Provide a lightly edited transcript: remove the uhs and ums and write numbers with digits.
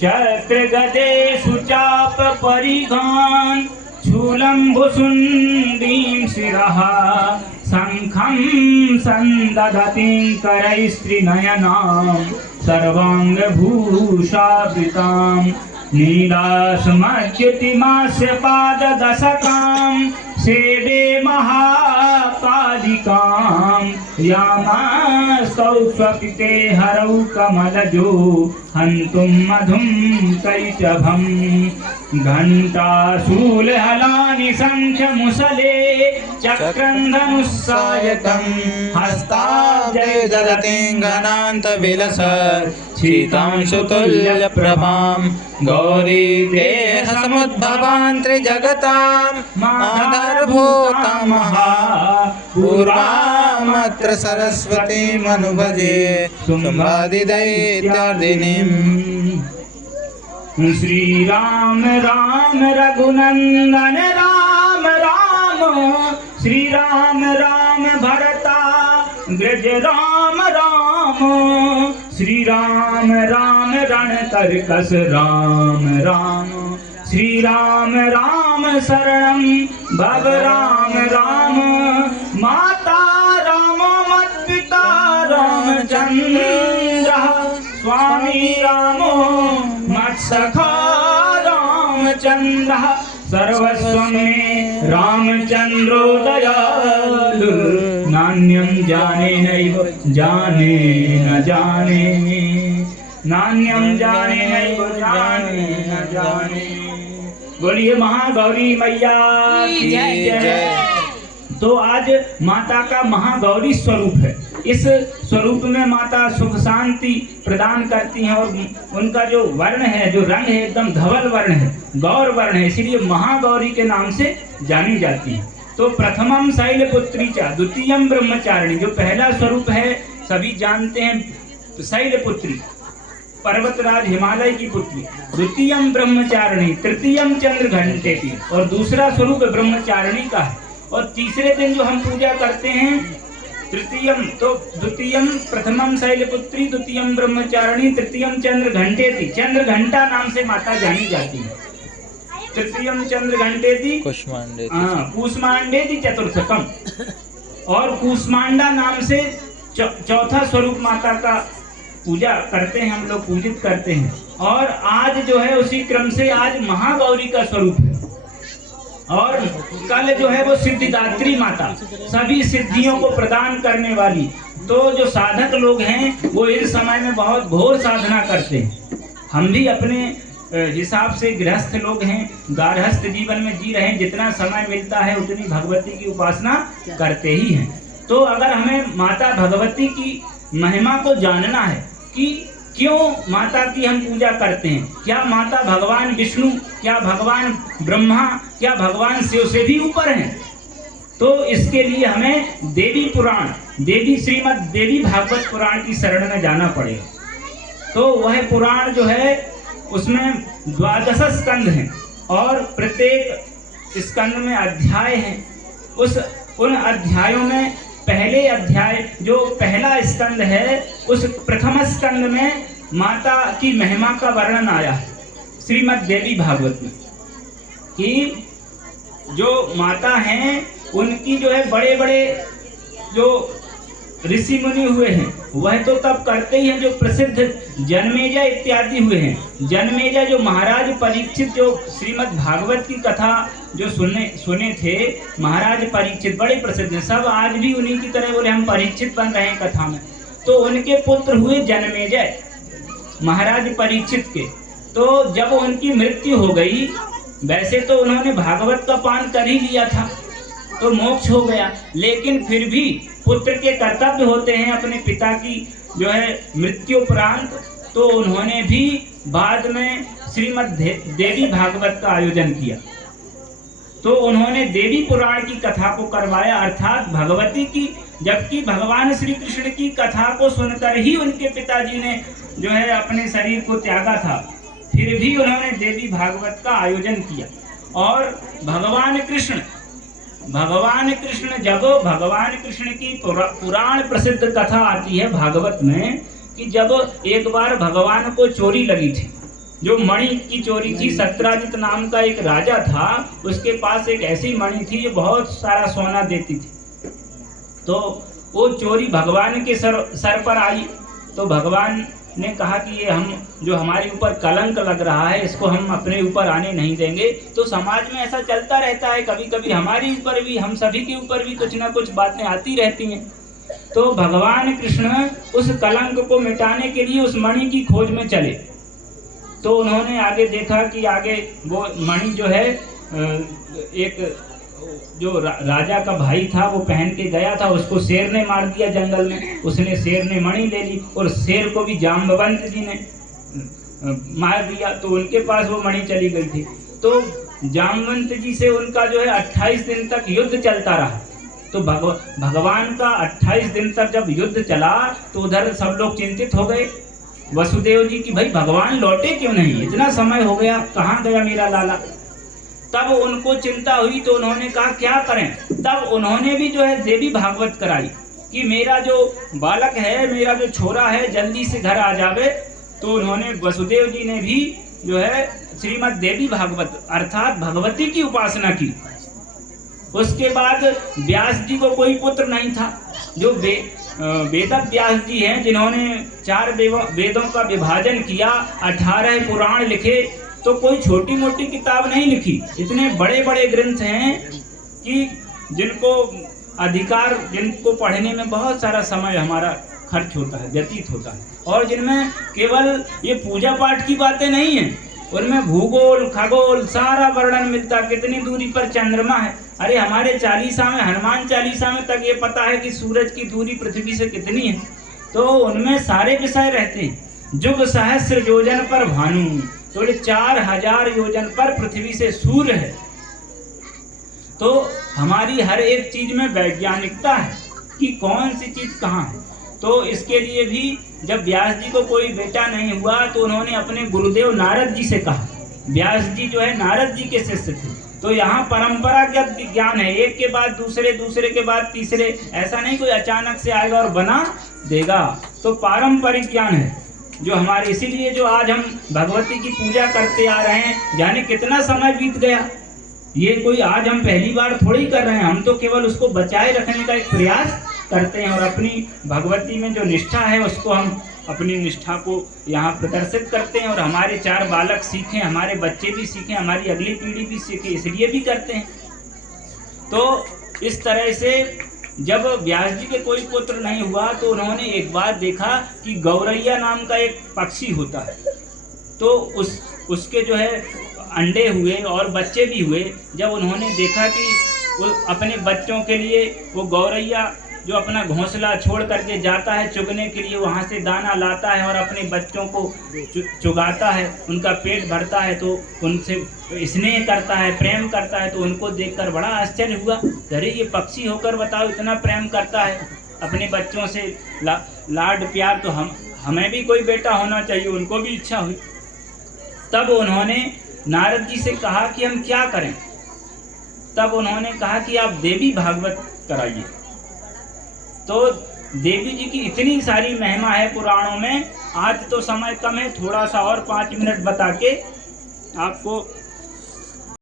चक्रगदेषु चाप परिघान् शूलम्भुशुण्डीं शिरः शङ्खं सन्दधतीं करैस्त्रिनयनां सर्वाङ्गभूषावृतां नीलासमच्युतिमास्य पाददशकां सेवे महाकालिकां यामास्तौ स्वपिते हरौ कमलजो हन्तुं मधुं कैटभम् घण्टाशूलहलानि शङ्खमुसले चक्रन्धनुस्सायकं हस्ताब्जे ददतीं घनान्तविलस शीतांशुतुल्यप्रभां गौरीदेह समुद्भवान् त्रिजगतां माधर्भूतमहा पूर्वामत्र सरस्वतीमनुभजे शुम्भादिदैत्यार्दिनीम्। श्री राम राम रघुनंदन राम राम श्री राम राम भरता ग्रज राम राम श्री राम राम रण कर्कश राम राम श्री राम राम शरणं भव राम राम माता राम मत पिता रामचंद्र स्वामी रामो मत्सखा रामचंद्र सर्वस्व में रामचंद्रो दयालु नान्यं जाने नैव जाने न जाने नान्यं जाने नैव जाने न जाने। बोलिए महागौरी मैया की जय। तो आज माता का महागौरी स्वरूप है। इस स्वरूप में माता सुख शांति प्रदान करती हैं और उनका जो वर्ण है, जो रंग है, एकदम धवल वर्ण है, गौर वर्ण है, इसलिए महागौरी के नाम से जानी जाती है। तो प्रथमम शैलपुत्री च द्वितीयम ब्रह्मचारिणी, जो पहला स्वरूप है सभी जानते हैं, शैलपुत्री पर्वतराज हिमालय की पुत्री, द्वितीयम ब्रह्मचारिणी, तृतीयम चंद्र घंटेति, और दूसरा स्वरूप ब्रह्मचारिणी का है। और तीसरे दिन जो हम पूजा करते हैं तृतीयम, तो द्वितीयम प्रथमम शैलपुत्री, द्वितीयम ब्रह्मचारिणी, तृतीयम चंद्र घंटेति, चंद्र घंटा नाम से माता जानी जाती है। तृतीयम चंद्र घंटेति कूष्मांडेति चतुर्थकम, और कूष्मांडा नाम से चौथा स्वरूप माता का पूजा करते हैं, हम लोग पूजित करते हैं। और आज जो है उसी क्रम से आज महागौरी का स्वरूप है, और कल जो है वो सिद्धिदात्री माता, सभी सिद्धियों को प्रदान करने वाली। तो जो साधक लोग हैं वो इस समय में बहुत घोर साधना करते हैं। हम भी अपने हिसाब से गृहस्थ लोग हैं, गारहस्थ जीवन में जी रहे हैं, जितना समय मिलता है उतनी भगवती की उपासना करते ही हैं। तो अगर हमें माता भगवती की महिमा को जानना है कि क्यों माता की हम पूजा करते हैं, क्या माता भगवान विष्णु, क्या भगवान ब्रह्मा, क्या भगवान शिव से भी ऊपर हैं, तो इसके लिए हमें देवी पुराण, देवी श्रीमद् देवी भागवत पुराण की शरण में जाना पड़ेगा। तो वह पुराण जो है उसमें 12 स्कंद हैं और प्रत्येक स्कंद में अध्याय हैं। उन अध्यायों में पहले अध्याय जो पहला स्कंद है, उस प्रथम स्कंद में माता की महिमा का वर्णन आया है श्रीमद् देवी भागवत में, कि जो माता हैं उनकी जो है बड़े बड़े जो ऋषि मुनि हुए हैं वह तो तब करते ही हैं, जो प्रसिद्ध जन्मेजय इत्यादि हुए हैं। जन्मेजय जो महाराज परीक्षित, जो श्रीमद् भागवत की कथा जो सुने थे, महाराज परीक्षित बड़े प्रसिद्ध हैं, सब आज भी उन्हीं की तरह बोले हम परीक्षित बन रहे हैं कथा में। तो उनके पुत्र हुए जन्मेजय महाराज परीक्षित के। तो जब उनकी मृत्यु हो गई, वैसे तो उन्होंने भागवत का पान कर ही लिया था तो मोक्ष हो गया, लेकिन फिर भी पुत्र के कर्तव्य होते हैं अपने पिता की जो है मृत्यु उपरांत, तो उन्होंने भी बाद में श्रीमद् देवी भागवत का आयोजन किया। तो उन्होंने देवी पुराण की कथा को करवाया, अर्थात भगवती की, जबकि भगवान श्री कृष्ण की कथा को सुनकर ही उनके पिताजी ने जो है अपने शरीर को त्यागा था, फिर भी उन्होंने देवी भागवत का आयोजन किया। और भगवान कृष्ण जब भगवान कृष्ण की पुराण प्रसिद्ध कथा आती है भागवत में, कि जब एक बार भगवान को चोरी लगी थी, जो मणि की चोरी थी। सत्राजित नाम का एक राजा था, उसके पास एक ऐसी मणि थी जो बहुत सारा सोना देती थी। तो वो चोरी भगवान के सर पर आई, तो भगवान ने कहा कि ये जो हमारे ऊपर कलंक लग रहा है, इसको हम अपने ऊपर आने नहीं देंगे। तो समाज में ऐसा चलता रहता है, कभी कभी हमारे ऊपर भी, हम सभी के ऊपर भी कुछ ना कुछ बातें आती रहती हैं। तो भगवान कृष्ण उस कलंक को मिटाने के लिए उस मणि की खोज में चले। तो उन्होंने आगे देखा कि आगे वो मणि जो है एक जो राजा का भाई था वो पहन के गया था, उसको शेर ने मार दिया जंगल में। उसने शेर ने मणि ले ली और शेर को भी जाम्बवंत जी ने मार दिया, तो उनके पास वो मणि चली गई थी। तो जाम्बवंत जी से उनका जो है 28 दिन तक युद्ध चलता रहा। तो भगवान का 28 दिन तक जब युद्ध चला तो उधर सब लोग चिंतित हो गए वसुदेव जी की भाई भगवान लौटे क्यों नहीं, इतना समय हो गया, कहाँ गया मेरा लाला। तब उनको चिंता हुई तो उन्होंने कहा क्या करें। तब उन्होंने भी जो है देवी भागवत कराई कि मेरा जो बालक है, मेरा जो छोरा है, जल्दी से घर आ जावे। तो उन्होंने वसुदेव जी ने भी जो है श्रीमद् देवी भागवत अर्थात भगवती की उपासना की। उसके बाद व्यास जी को कोई पुत्र नहीं था। जो वेद व्यास जी हैं, जिन्होंने 4 वेदों का विभाजन किया, 18 पुराण लिखे, तो कोई छोटी मोटी किताब नहीं लिखी। इतने बड़े बड़े ग्रंथ हैं कि जिनको पढ़ने में बहुत सारा समय हमारा खर्च होता है, व्यतीत होता है, और जिनमें केवल ये पूजा पाठ की बातें नहीं हैं, उनमें भूगोल खगोल सारा वर्णन मिलता। कितनी दूरी पर चंद्रमा है, अरे हमारे चालीसा में, हनुमान चालीसा में तक ये पता है कि सूरज की दूरी पृथ्वी से कितनी है। तो उनमें सारे विषय रहते हैं। युग सहस्र योजन पर भानु, तो 4000 योजन पर पृथ्वी से सूर्य है। तो हमारी हर एक चीज में वैज्ञानिकता है कि कौन सी चीज कहाँ है। तो इसके लिए भी जब व्यास जी को कोई बेटा नहीं हुआ तो उन्होंने अपने गुरुदेव नारद जी से कहा। व्यास जी जो है नारद जी के शिष्य थे। तो यहाँ परंपरागत ज्ञान है, एक के बाद दूसरे, दूसरे के बाद तीसरे, ऐसा नहीं कोई अचानक से आएगा और बना देगा। तो पारंपरिक ज्ञान है जो हमारे, इसीलिए जो आज हम भगवती की पूजा करते आ रहे हैं, जाने कितना समय बीत गया। ये कोई आज हम पहली बार थोड़ी कर रहे हैं, हम तो केवल उसको बचाए रखने का एक प्रयास करते हैं और अपनी भगवती में जो निष्ठा है उसको हम अपनी निष्ठा को यहाँ प्रदर्शित करते हैं। और हमारे 4 बालक सीखें, हमारे बच्चे भी सीखें, हमारी अगली पीढ़ी भी सीखे, इसलिए भी करते हैं। तो इस तरह से जब व्यास जी के कोई पुत्र नहीं हुआ तो उन्होंने एक बार देखा कि गौरैया नाम का एक पक्षी होता है। तो उसके जो है अंडे हुए और बच्चे भी हुए। जब उन्होंने देखा कि वो अपने बच्चों के लिए, वो गौरैया जो अपना घोंसला छोड़ करके जाता है चुगने के लिए, वहाँ से दाना लाता है और अपने बच्चों को चुगाता है, उनका पेट भरता है, तो उनसे स्नेह करता है, प्रेम करता है। तो उनको देखकर बड़ा आश्चर्य हुआ, अरे ये पक्षी होकर बताओ इतना प्रेम करता है अपने बच्चों से, लाड प्यार, तो हमें भी कोई बेटा होना चाहिए। उनको भी इच्छा हुई। तब उन्होंने नारद जी से कहा कि हम क्या करें। तब उन्होंने कहा कि आप देवी भागवत कराइए। तो देवी जी की इतनी सारी महिमा है पुराणों में। आज तो समय कम है, थोड़ा सा और 5 मिनट बता के आपको